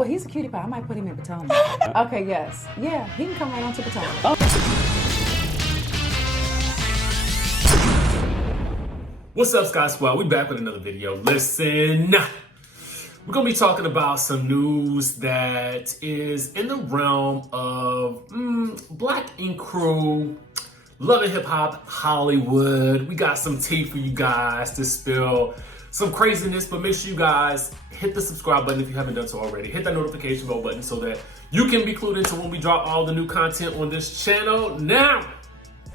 Well, he's a cutie pie. I might put him in Potomac. Okay, yes. Yeah, he can come right on to Potomac. What's up, Sky Squad? We back with another video. Listen, we're gonna be talking about some news that is in the realm of Black Ink Crew, Love and Hip Hop Hollywood. We got some tea for you guys to spill, some craziness, but make sure you guys hit the subscribe button if you haven't done so already. Hit that notification bell button so that you can be clued into when we drop all the new content on this channel. Now,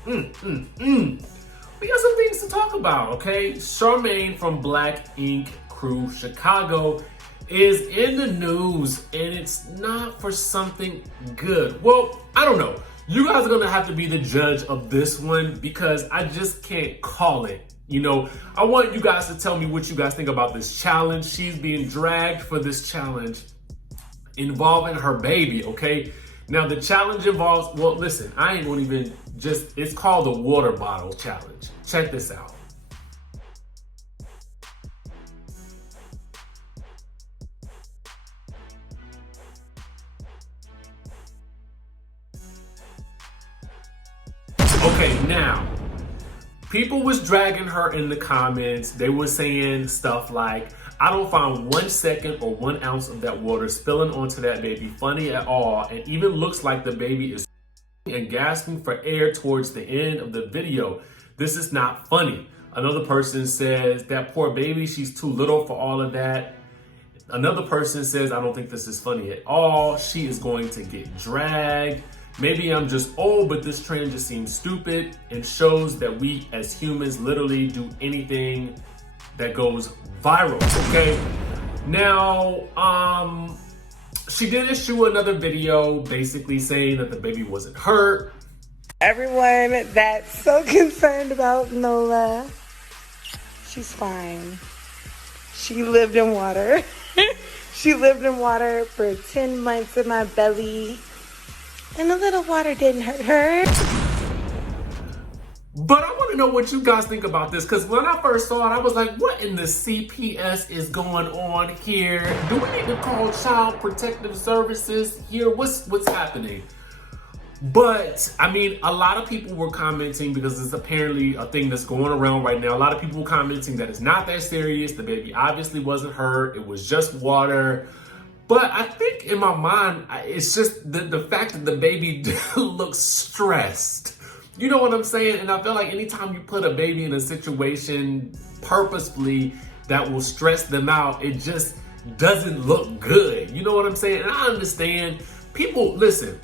we got some things to talk about, okay? Charmaine from Black Ink Crew Chicago is in the news, and it's not for something good. Well, I don't know. You guys are gonna have to be the judge of this one because I just can't call it. You know, I want you guys to tell me what you guys think about this challenge. She's being dragged for this challenge involving her baby, okay? Now, the challenge involves, well, listen, I ain't gonna even it's called the water bottle challenge. Check this out. Okay, now, people was dragging her in the comments. They were saying stuff like, I don't find 1 second or 1 ounce of that water spilling onto that baby funny at all, and even looks like the baby is and gasping for air towards the end of the video. This is not funny. Another person says, that poor baby, she's too little for all of that. Another person says, I don't think this is funny at all. She is going to get dragged. Maybe I'm just old, but this trend just seems stupid and shows that we as humans literally do anything that goes viral, okay? Now, she did issue another video basically saying that the baby wasn't hurt. Everyone that's so concerned about Nola, she's fine. She lived in water. She lived in water for 10 months in my belly, and a little water didn't hurt her. But I want to know what you guys think about this, because when I first saw it, I was like, what in the CPS is going on here? Do we need to call Child Protective Services here? What's happening? But, I mean, a lot of people were commenting, because it's apparently a thing that's going around right now. A lot of people were commenting that it's not that serious. The baby obviously wasn't hurt. It was just water. But I think in my mind, it's just the fact that the baby looks stressed. You know what I'm saying? And I feel like anytime you put a baby in a situation purposefully that will stress them out, it just doesn't look good. You know what I'm saying? And I understand people, listen,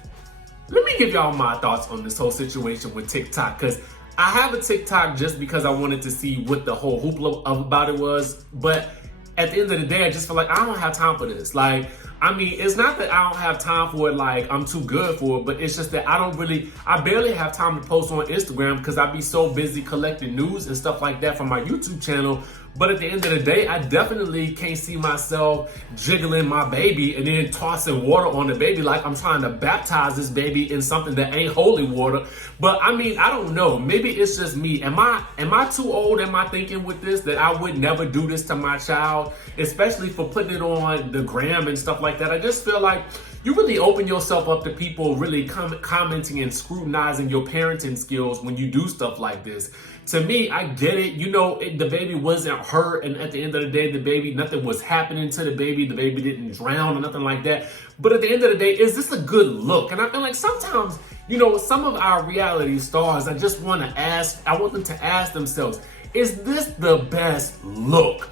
let me give y'all my thoughts on this whole situation with TikTok, because I have a TikTok just because I wanted to see what the whole hoopla about it was. But at the end of the day, I just feel like I don't have time for this. Like, I mean, it's not that I don't have time for it, like I'm too good for it, but it's just that I barely have time to post on Instagram because I be so busy collecting news and stuff like that from my YouTube channel. But at the end of the day, I definitely can't see myself jiggling my baby and then tossing water on the baby like I'm trying to baptize this baby in something that ain't holy water. But I mean, I don't know. Maybe it's just me. Am I too old? Am I thinking with this that I would never do this to my child, especially for putting it on the gram and stuff like that? I just feel like you really open yourself up to people really commenting and scrutinizing your parenting skills when you do stuff like this. To me, I get it. You know, the baby wasn't hurt, and at the end of the day, nothing was happening to the baby. The baby didn't drown or nothing like that. But at the end of the day, is this a good look? And I feel like sometimes, you know, some of our reality stars, I want them to ask themselves, is this the best look?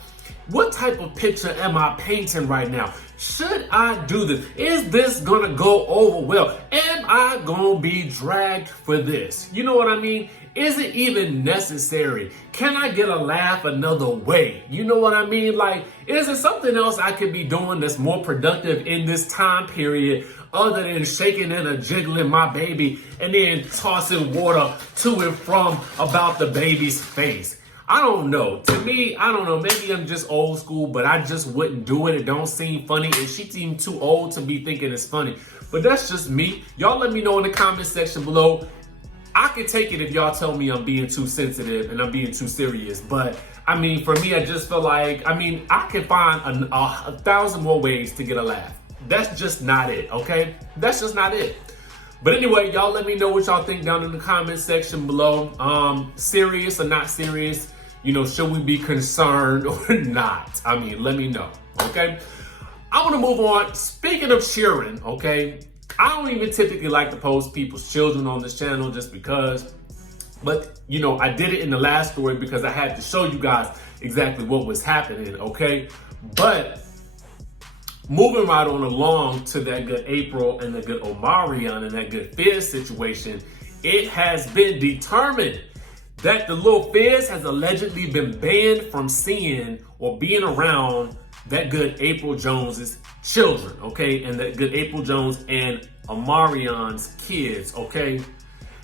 What type of picture am I painting right now? Should I do this? Is this gonna go over well? Am I gonna be dragged for this? You know what I mean? Is it even necessary? Can I get a laugh another way? You know what I mean? Like, is there something else I could be doing that's more productive in this time period other than shaking and jiggling my baby and then tossing water to and from about the baby's face? I don't know. To me, I don't know. Maybe I'm just old school, but I just wouldn't do it. It don't seem funny. And she seemed too old to be thinking it's funny. But that's just me. Y'all let me know in the comment section below. I can take it if y'all tell me I'm being too sensitive and I'm being too serious. But I mean, for me, I just feel like, I mean, I can find a thousand more ways to get a laugh. That's just not it, okay? That's just not it. But anyway, y'all let me know what y'all think down in the comment section below. Serious or not serious? You know, should we be concerned or not? I mean, let me know, okay? I want to move on. Speaking of Chirren, okay? I don't even typically like to post people's children on this channel just because. But, you know, I did it in the last story because I had to show you guys exactly what was happening, okay? But moving right on along to that good Apryl and the good Omarion and that good Fizz situation, it has been determined that the Lil Fizz has allegedly been banned from seeing or being around that good Apryl Jones's children, okay? And that good Apryl Jones and Omarion's kids, okay?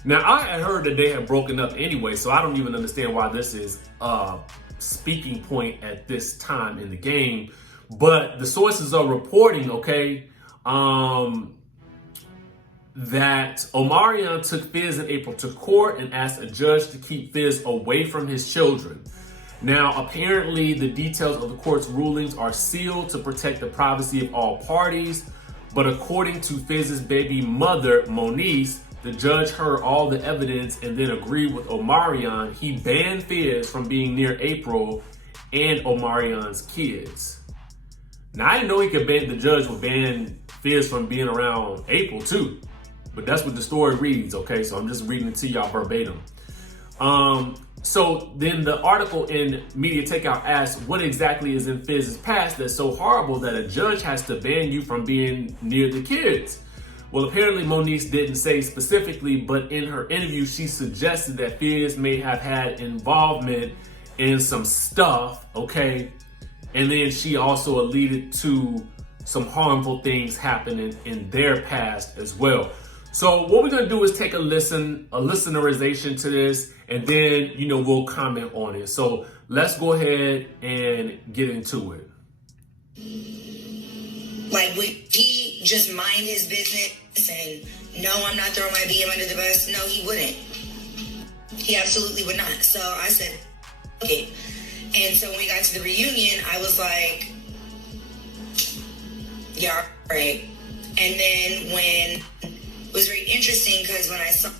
Now, I had heard that they had broken up anyway, so I don't even understand why this is a speaking point at this time in the game. But the sources are reporting, okay, that Omarion took Fizz and Apryl to court and asked a judge to keep Fizz away from his children. Now, apparently, the details of the court's rulings are sealed to protect the privacy of all parties. But according to Fizz's baby mother, Moniece, the judge heard all the evidence and then agreed with Omarion. He banned Fizz from being near Apryl and Omarion's kids. Now, I didn't know the judge would ban Fizz from being around Apryl too. But that's what the story reads, okay? So I'm just reading it to y'all verbatim. So then the article in Media Takeout asks, what exactly is in Fizz's past that's so horrible that a judge has to ban you from being near the kids? Well, apparently Moniece didn't say specifically, but in her interview, she suggested that Fizz may have had involvement in some stuff, okay? And then she also alluded to some harmful things happening in their past as well. So what we're gonna do is take a listenerization to this, and then, you know, we'll comment on it. So let's go ahead and get into it. Like, would he just mind his business and, no, I'm not throwing my BM under the bus? No, he wouldn't. He absolutely would not. So I said, okay. And so when we got to the reunion, I was like, yeah, right. And then when it was very interesting, because when I saw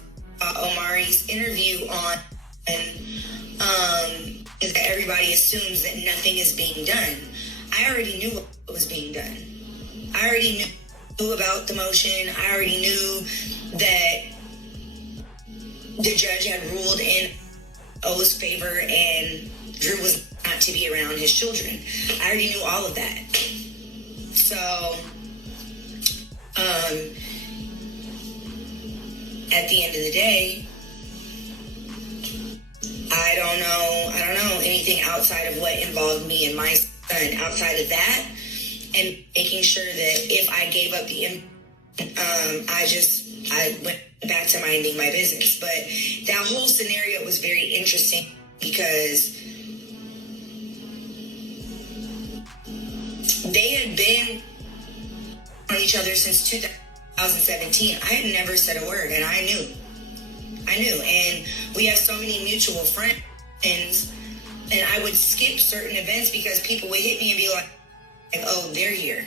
Omari's interview on, is that everybody assumes that nothing is being done. I already knew what was being done. I already knew about the motion. I already knew that the judge had ruled in O's favor and Drew was not to be around his children. I already knew all of that. So, at the end of the day, I don't know anything outside of what involved me and my son. Outside of that, and making sure that if I gave up the, I went back to minding my business. But that whole scenario was very interesting because they had been on each other since 2017. I had never said a word, and I knew. And we have so many mutual friends, and I would skip certain events because people would hit me and be like, oh, they're here.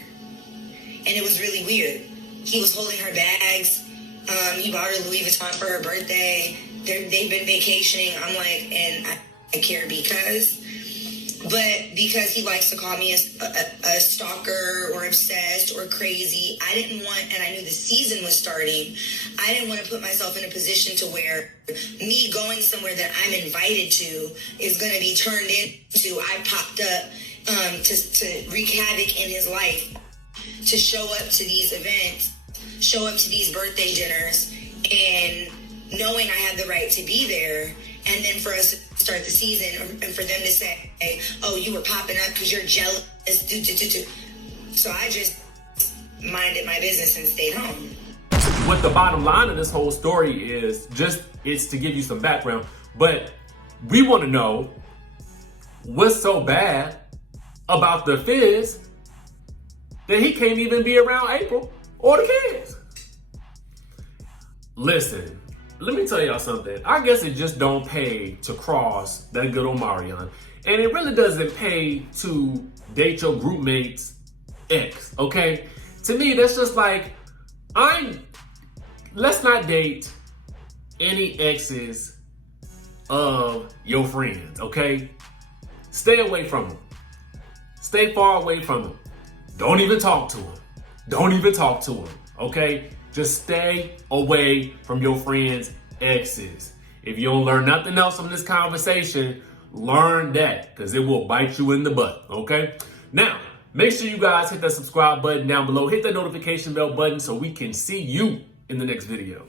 And it was really weird. He was holding her bags. He bought her Louis Vuitton for her birthday. They've been vacationing. I'm like, and I care because he likes to call me a stalker or obsessed or crazy. I didn't want, and I knew the season was starting, I didn't want to put myself in a position to where me going somewhere that I'm invited to is going to be turned into, I popped up to wreak havoc in his life, to show up to these events, show up to these birthday dinners, and knowing I had the right to be there, and then for us to start the season, and for them to say, oh, you were popping up because you're jealous. So I just minded my business and stayed home. What the bottom line of this whole story is, it's to give you some background, but we want to know what's so bad about the Fizz that he can't even be around Apryl or the kids. Listen, let me tell y'all something. I guess it just don't pay to cross that good Omarion. And it really doesn't pay to date your group mate's ex, okay? To me, that's just like, let's not date any exes of your friends, okay? Stay away from them. Stay far away from them. Don't even talk to them. Don't even talk to them, okay? Just stay away from your friends' exes. If you don't learn nothing else from this conversation, learn that, because it will bite you in the butt, okay? Now, make sure you guys hit that subscribe button down below. Hit that notification bell button so we can see you in the next video.